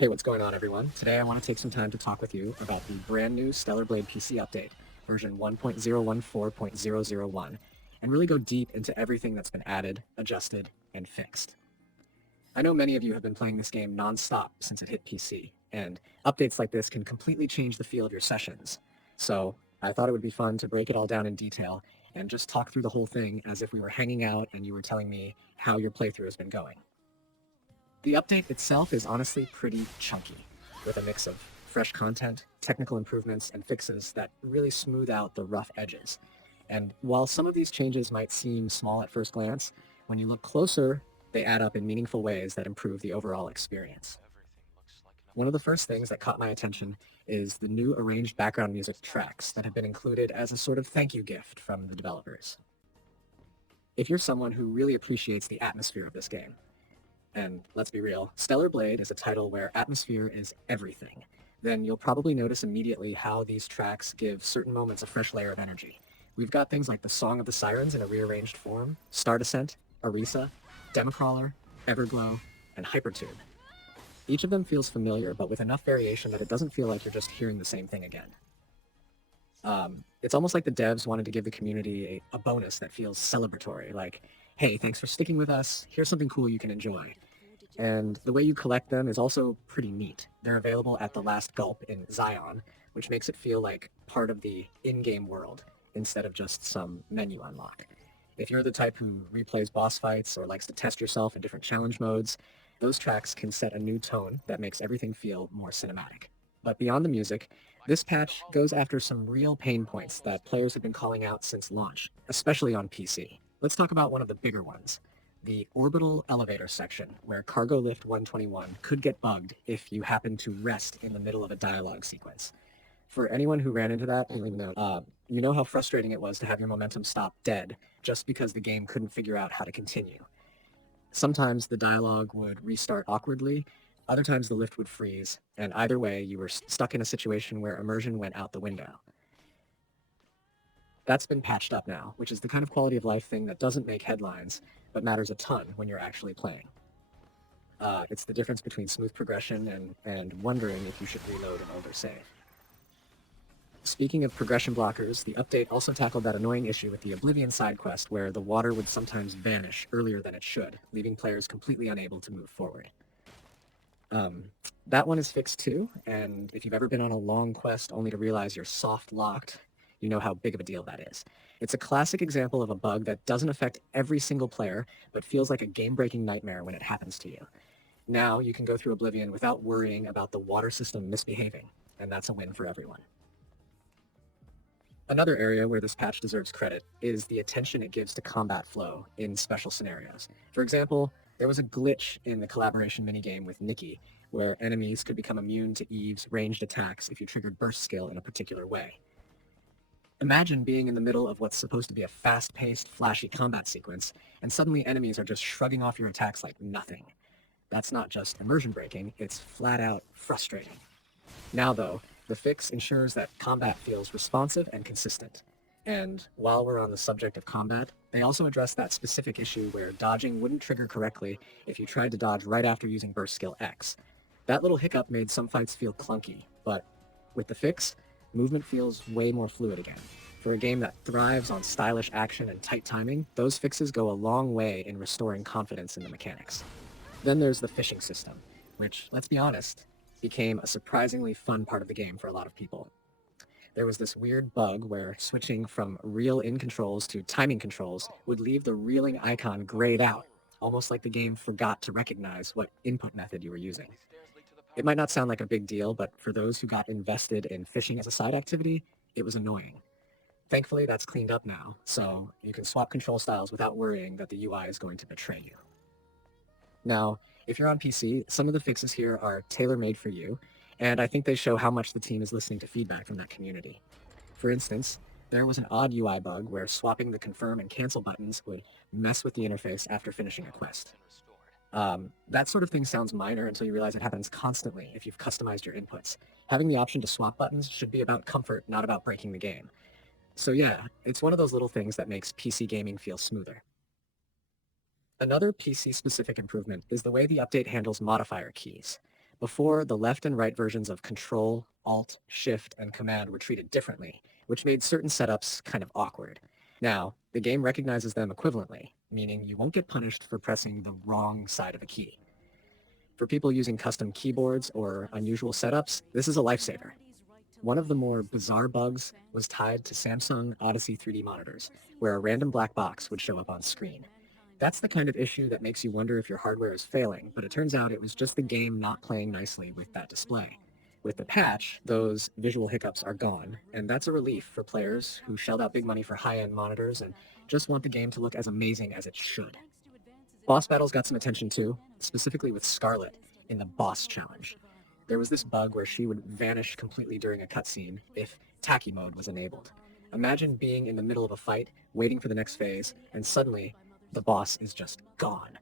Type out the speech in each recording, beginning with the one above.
Hey, what's going on, everyone? Today I want to take some time to talk with you about the brand new Stellar Blade PC update, version 1.014.001, and really go deep into everything that's been added, adjusted, and fixed. I know many of you have been playing this game non-stop since it hit PC, and updates like this can completely change the feel of your sessions. So I thought it would be fun to break it all down in detail and just talk through the whole thing as if we were hanging out and you were telling me how your playthrough has been going. The update itself is honestly pretty chunky, with a mix of fresh content, technical improvements, and fixes that really smooth out the rough edges. And while some of these changes might seem small at first glance, when you look closer, they add up in meaningful ways that improve the overall experience. One of the first things that caught my attention is the new arranged background music tracks that have been included as a sort of thank you gift from the developers. If you're someone who really appreciates the atmosphere of this game, and let's be real, Stellar Blade is a title where atmosphere is everything, then you'll probably notice immediately how these tracks give certain moments a fresh layer of energy. We've got things like the Song of the Sirens in a rearranged form, Star Descent, Arisa, Democrawler, Everglow, and Hypertube. Each of them feels familiar, but with enough variation that it doesn't feel like you're just hearing the same thing again. It's almost like the devs wanted to give the community a bonus that feels celebratory, like, hey, thanks for sticking with us, here's something cool you can enjoy. And the way you collect them is also pretty neat. They're available at the last gulp in Zion, which makes it feel like part of the in-game world instead of just some menu unlock. If you're the type who replays boss fights or likes to test yourself in different challenge modes, those tracks can set a new tone that makes everything feel more cinematic. But beyond the music, this patch goes after some real pain points that players have been calling out since launch, especially on PC. Let's talk about one of the bigger ones, the Orbital Elevator section, where Cargo Lift 121 could get bugged if you happen to rest in the middle of a dialogue sequence. For anyone who ran into that, you know how frustrating it was to have your momentum stop dead just because the game couldn't figure out how to continue. Sometimes the dialogue would restart awkwardly, other times the lift would freeze, and either way you were stuck in a situation where immersion went out the window. That's been patched up now, which is the kind of quality of life thing that doesn't make headlines, but matters a ton when you're actually playing. It's the difference between smooth progression and wondering if you should reload an older save. Speaking of progression blockers, the update also tackled that annoying issue with the Oblivion side quest where the water would sometimes vanish earlier than it should, leaving players completely unable to move forward. That one is fixed too, and if you've ever been on a long quest only to realize you're soft locked, you know how big of a deal that is. It's a classic example of a bug that doesn't affect every single player, but feels like a game-breaking nightmare when it happens to you. Now you can go through Oblivion without worrying about the water system misbehaving, and that's a win for everyone. Another area where this patch deserves credit is the attention it gives to combat flow in special scenarios. For example, there was a glitch in the collaboration minigame with Nikki, where enemies could become immune to Eve's ranged attacks if you triggered burst skill in a particular way. Imagine being in the middle of what's supposed to be a fast-paced, flashy combat sequence, and suddenly enemies are just shrugging off your attacks like nothing. That's not just immersion breaking, it's flat-out frustrating. Now though, the fix ensures that combat feels responsive and consistent. And while we're on the subject of combat, they also address that specific issue where dodging wouldn't trigger correctly if you tried to dodge right after using burst skill X. That little hiccup made some fights feel clunky, but with the fix, movement feels way more fluid again. For a game that thrives on stylish action and tight timing, those fixes go a long way in restoring confidence in the mechanics. Then there's the fishing system, which, let's be honest, became a surprisingly fun part of the game for a lot of people. There was this weird bug where switching from reel-in controls to timing controls would leave the reeling icon grayed out, almost like the game forgot to recognize what input method you were using. It might not sound like a big deal, but for those who got invested in fishing as a side activity, it was annoying. Thankfully, that's cleaned up now, so you can swap control styles without worrying that the UI is going to betray you. Now, if you're on PC, some of the fixes here are tailor-made for you, and I think they show how much the team is listening to feedback from that community. For instance, there was an odd UI bug where swapping the confirm and cancel buttons would mess with the interface after finishing a quest. That sort of thing sounds minor until you realize it happens constantly if you've customized your inputs. Having the option to swap buttons should be about comfort, not about breaking the game. So yeah, it's one of those little things that makes PC gaming feel smoother. Another PC-specific improvement is the way the update handles modifier keys. Before, the left and right versions of Control, Alt, Shift, and Command were treated differently, which made certain setups kind of awkward. Now, the game recognizes them equivalently, meaning you won't get punished for pressing the wrong side of a key. For people using custom keyboards or unusual setups, this is a lifesaver. One of the more bizarre bugs was tied to Samsung Odyssey 3D monitors, where a random black box would show up on screen. That's the kind of issue that makes you wonder if your hardware is failing, but it turns out it was just the game not playing nicely with that display. With the patch, those visual hiccups are gone, and that's a relief for players who shelled out big money for high-end monitors and just want the game to look as amazing as it should. Boss battles got some attention too, specifically with Scarlet in the boss challenge. There was this bug where she would vanish completely during a cutscene if Tacky mode was enabled. Imagine being in the middle of a fight, waiting for the next phase, and suddenly the boss is just gone.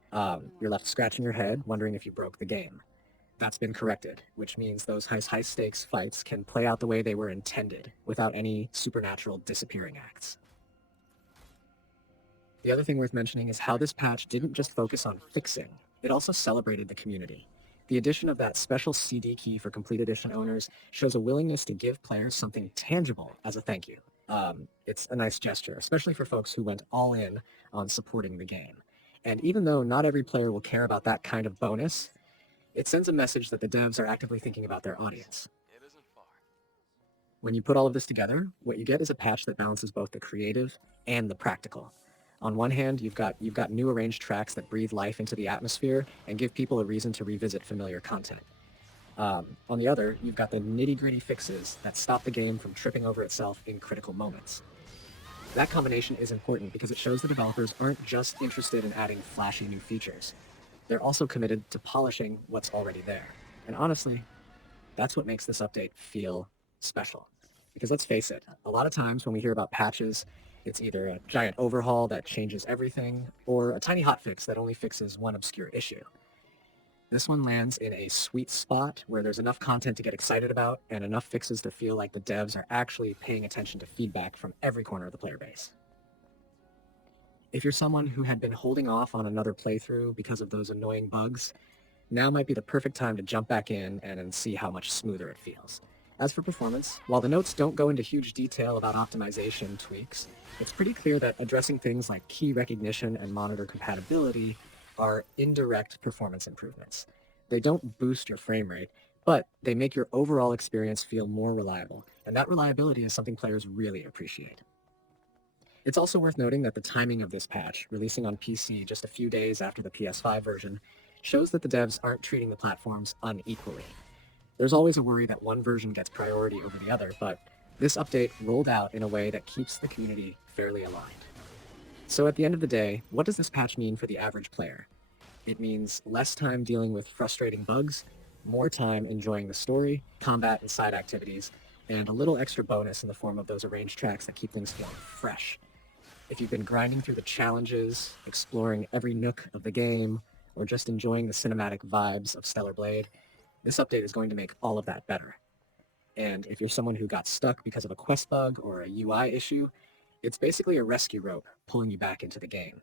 You're left scratching your head, wondering if you broke the game. That's been corrected, which means those high-stakes fights can play out the way they were intended, without any supernatural disappearing acts. The other thing worth mentioning is how this patch didn't just focus on fixing, it also celebrated the community. The addition of that special CD key for Complete Edition owners shows a willingness to give players something tangible as a thank you. It's a nice gesture, especially for folks who went all in on supporting the game. And even though not every player will care about that kind of bonus, it sends a message that the devs are actively thinking about their audience. When you put all of this together, what you get is a patch that balances both the creative and the practical. On one hand, you've got new arranged tracks that breathe life into the atmosphere and give people a reason to revisit familiar content. On the other, you've got the nitty-gritty fixes that stop the game from tripping over itself in critical moments. That combination is important because it shows the developers aren't just interested in adding flashy new features. They're also committed to polishing what's already there. And honestly, that's what makes this update feel special. Because let's face it, a lot of times when we hear about patches, it's either a giant overhaul that changes everything, or a tiny hotfix that only fixes one obscure issue. This one lands in a sweet spot where there's enough content to get excited about and enough fixes to feel like the devs are actually paying attention to feedback from every corner of the player base. If you're someone who had been holding off on another playthrough because of those annoying bugs, now might be the perfect time to jump back in and see how much smoother it feels. As for performance, while the notes don't go into huge detail about optimization tweaks, it's pretty clear that addressing things like key recognition and monitor compatibility are indirect performance improvements. They don't boost your frame rate, but they make your overall experience feel more reliable, and that reliability is something players really appreciate. It's also worth noting that the timing of this patch, releasing on PC just a few days after the PS5 version, shows that the devs aren't treating the platforms unequally. There's always a worry that one version gets priority over the other, but this update rolled out in a way that keeps the community fairly aligned. So at the end of the day, what does this patch mean for the average player? It means less time dealing with frustrating bugs, more time enjoying the story, combat, and side activities, and a little extra bonus in the form of those arranged tracks that keep things feeling fresh. If you've been grinding through the challenges, exploring every nook of the game, or just enjoying the cinematic vibes of Stellar Blade, this update is going to make all of that better. And if you're someone who got stuck because of a quest bug or a UI issue, it's basically a rescue rope pulling you back into the game.